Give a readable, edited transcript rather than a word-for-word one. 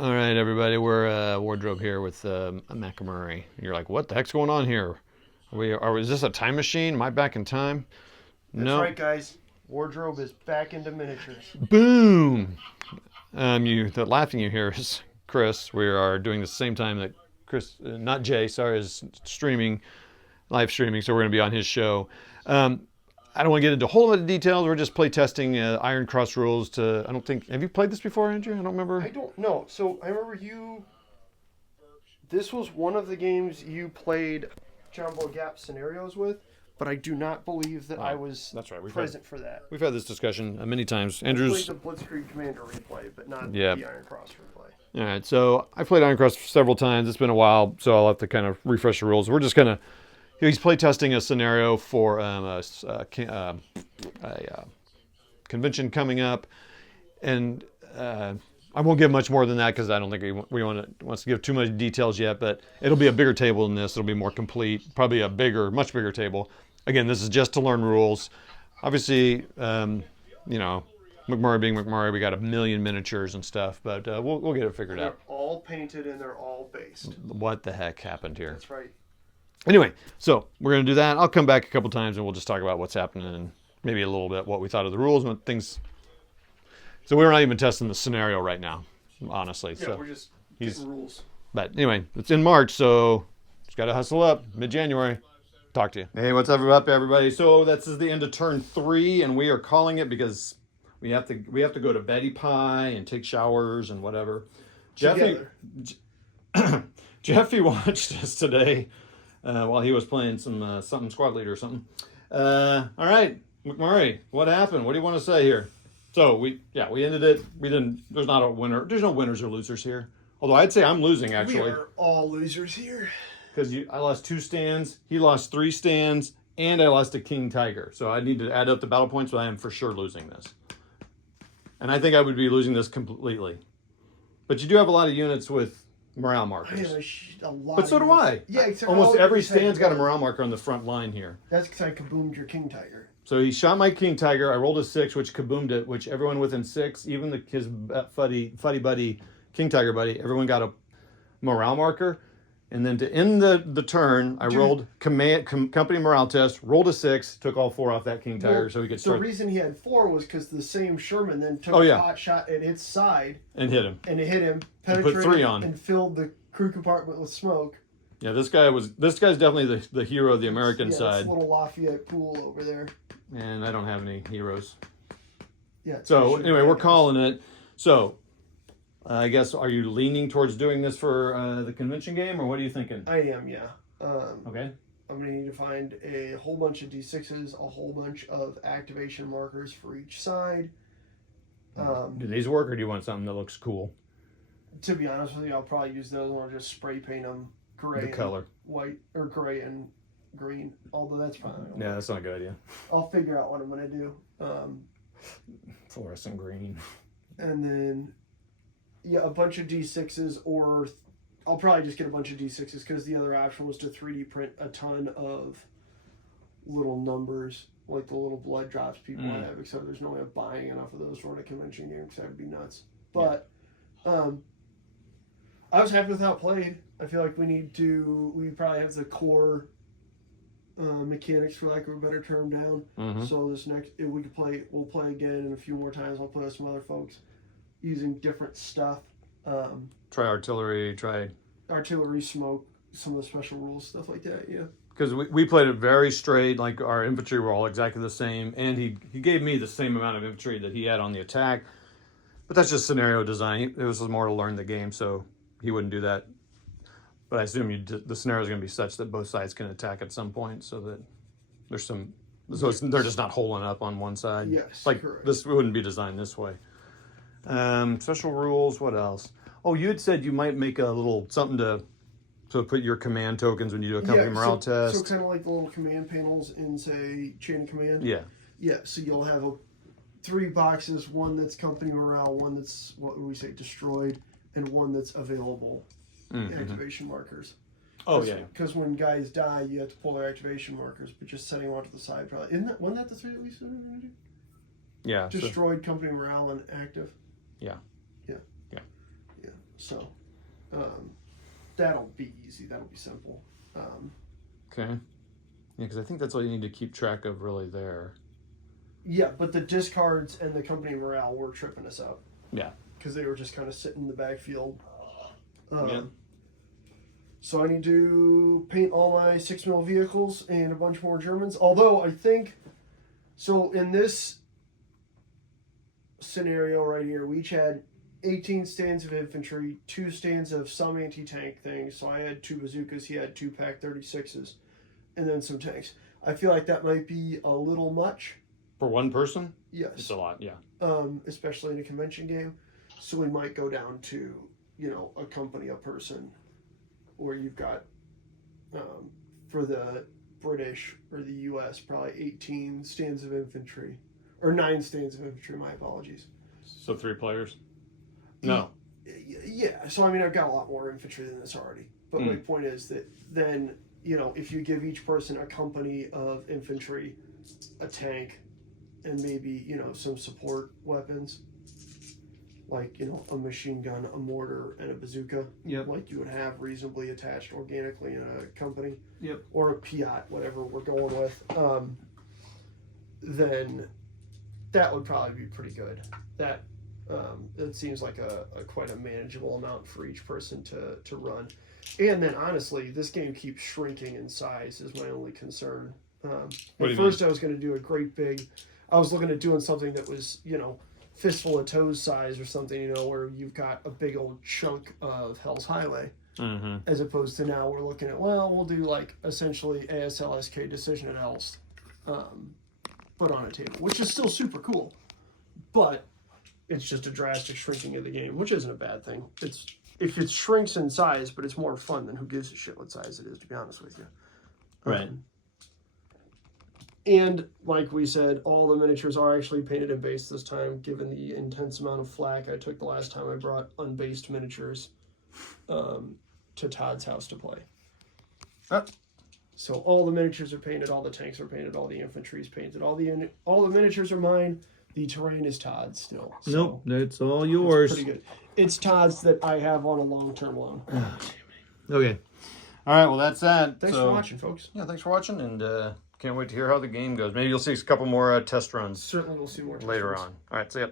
All right, everybody, we're Wardrobe here with McMurray. You're like, what the heck's going on here? Is this a time machine? Am I back in time? That's No. right, guys. Wardrobe is back into miniatures. Boom! The laughing you hear is Chris. We are doing the same time that Chris, not Jay, sorry, is live streaming, so we're going to be on his show. I don't want to get into a whole lot of details. We're just play testing Iron Cross rules have you played this before, Andrew? I don't remember. I don't know. So I remember this was one of the games you played Jumbo Gap scenarios with, but I do not believe that I was that's right. present for that. We've had this discussion many times. I Andrew's. played the Blitzkrieg Commander replay, but not Yeah. the Iron Cross replay. All right, so I played Iron Cross several times. It's been a while, so I'll have to kind of refresh the rules. We're just going to. He's play testing a scenario for a convention coming up, and I won't give much more than that because I don't think we wants to give too much details yet. But it'll be a bigger table than this. It'll be more complete, probably much bigger table. Again, this is just to learn rules. Obviously, McMurray being McMurray, we got a million miniatures and stuff, but we'll get it figured out. They're all painted and they're all based. What the heck happened here? That's right. Anyway, so we're going to do that. I'll come back a couple times and we'll just talk about what's happening and maybe a little bit what we thought of the rules and things. So we're not even testing the scenario right now, honestly. Yeah, so we're just getting rules. But anyway, it's in March, so just got to hustle up. Mid-January. Talk to you. Hey, what's up, everybody? So this is the end of turn 3, and we are calling it because we have to go to Betty Pie and take showers and whatever. Jeffy watched us today. While he was playing something squad leader or something. All right, McMurray, what happened? What do you want to say here? So we ended it. We didn't. There's not a winner. There's no winners or losers here. Although I'd say I'm losing actually. We are all losers here. Because I lost 2 stands, he lost 3 stands, and I lost a King Tiger. So I need to add up the battle points, but I am for sure losing this. And I think I would be losing this completely. But you do have a lot of units with morale markers. I have a lot. But so do I. Yeah, almost every stand's got a morale marker on the front line here. That's because I kaboomed your King Tiger. So he shot my King Tiger. I rolled a 6, which kaboomed it. Which everyone within 6, even his fuddy buddy, King Tiger buddy, everyone got a morale marker. And then to end the turn, I rolled company morale test, rolled a 6, took all 4 off that King Tiger, so he could start. The reason he had 4 was because the same Sherman then took a hot shot at its side and hit him. Penetrated put 3 on and filled the crew compartment with smoke. Yeah, this guy's definitely the hero of the American side. This little Lafayette pool over there. And I don't have any heroes. Yeah. So anyway, we're calling it. So I guess, are you leaning towards doing this for the convention game, or what are you thinking? I am, yeah. Okay. I'm going to need to find a whole bunch of D6s, a whole bunch of activation markers for each side. Do these work, or do you want something that looks cool? To be honest with you, I'll probably use those and I'll just spray paint them gray the color. White, or gray and green, although that's fine. Yeah, that's not a good idea. I'll figure out what I'm going to do. Fluorescent green. And then... yeah, a bunch of D6s, or I'll probably just get a bunch of D6s because the other option was to 3D print a ton of little numbers, like the little blood drops people have, except there's no way of buying enough of those for a convention game because that would be nuts. But I was happy with how it played. I feel like we probably have the core mechanics, for lack of a better term, down. Mm-hmm. So we'll play again and a few more times. I'll play with some other folks using different stuff. Try artillery, smoke, some of the special rules, stuff like that, yeah. Because we played it very straight, like our infantry were all exactly the same, and he gave me the same amount of infantry that he had on the attack. But that's just scenario design. It was more to learn the game, so he wouldn't do that. But I assume the scenario is going to be such that both sides can attack at some point, so that there's some... So they're just not holding up on one side. Yes, like correct. This wouldn't be designed this way. Special rules, what else? Oh, you had said you might make a little something to put your command tokens when you do a company morale test. So kind of like the little command panels in, say, Chain of Command? Yeah. Yeah, so you'll have 3 boxes, one that's company morale, one that's, what would we say, destroyed, and one that's available activation markers. Oh, yeah. Because when guys die, you have to pull their activation markers, but just setting them out to the side probably. Wasn't that the 3 that we said we were going to do? Yeah. Destroyed, company morale, and active. Yeah. Yeah. Yeah. Yeah. So that'll be easy. That'll be simple. Okay. Yeah, because I think that's all you need to keep track of really there. Yeah, but the discards and the company morale were tripping us out. Yeah. Because they were just kind of sitting in the backfield. Yeah. So I need to paint all my 6mm vehicles and a bunch more Germans. Although I think, so in this scenario right here, we each had 18 stands of infantry, 2 stands of some anti-tank things. So I had 2 bazookas, he had 2 Pack 36s, and then some tanks. I feel like that might be a little much. For one person? Yes. It's a lot, yeah. Especially in a convention game. So we might go down to, a company, a person, where you've got, for the British or the US, probably 18 stands of infantry. Or 9 stands of infantry, my apologies. So 3 players? No. Yeah, so I mean, I've got a lot more infantry than this already. But my point is that then, if you give each person a company of infantry, a tank, and maybe, some support weapons, like, a machine gun, a mortar, and a bazooka, like you would have reasonably attached organically in a company, or a Piat, whatever we're going with, then that would probably be pretty good. That it seems like a quite a manageable amount for each person to run. And then, honestly, this game keeps shrinking in size is my only concern. At first, I was going to do a great big... I was looking at doing something that was, Fistful of Toes size or something, where you've got a big old chunk of Hell's Highway. Mm-hmm. As opposed to now we're looking at, we'll do like essentially ASLSK Decision and Else, put on a table, which is still super cool. But it's just a drastic shrinking of the game, which isn't a bad thing. If it shrinks in size, but it's more fun, then who gives a shit what size it is, to be honest with you. Right. And like we said, all the miniatures are actually painted and based this time, given the intense amount of flack I took the last time I brought unbased miniatures to Todd's house to play. So all the miniatures are painted, all the tanks are painted, all the infantry is painted, all the miniatures are mine. The terrain is Todd's still. So nope, that's all yours. It's pretty good. It's Todd's that I have on a long-term loan. Okay. All right, well, that's that. Thanks for watching, folks. Yeah, thanks for watching, and can't wait to hear how the game goes. Maybe you'll see a couple more test runs. Certainly we'll see more later on. All right, see ya.